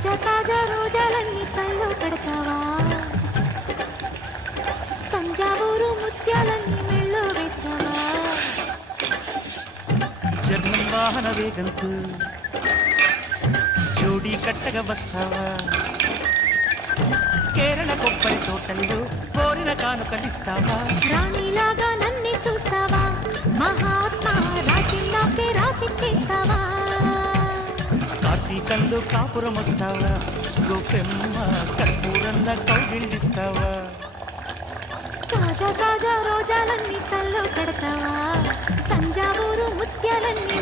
తాజా తాజా రోజాలన్నీ కల్లో పెడతావా తంజావూరు ముత్యాలన్నీ మెళ్ళో వేస్తావా జర్మన్ వాహన వేగంతో జోడీ కట్టగా వస్తావా కేరళ కొబ్బరి తోటల్లో కోరిన కానుకలిస్తావా రాణిలాగా నన్ను చూస్తావా మహాత్మా రాజ్యంలోకే రాసి చేస్తావా కార్తీకంలో కాపురం వస్తావా గోపెమ్మ కర్పూరంగా కౌగిలిస్తావా తాజా తాజా రోజాలన్నీ కల్లో పెడతావా తంజావూరు ముత్యాలన్నీ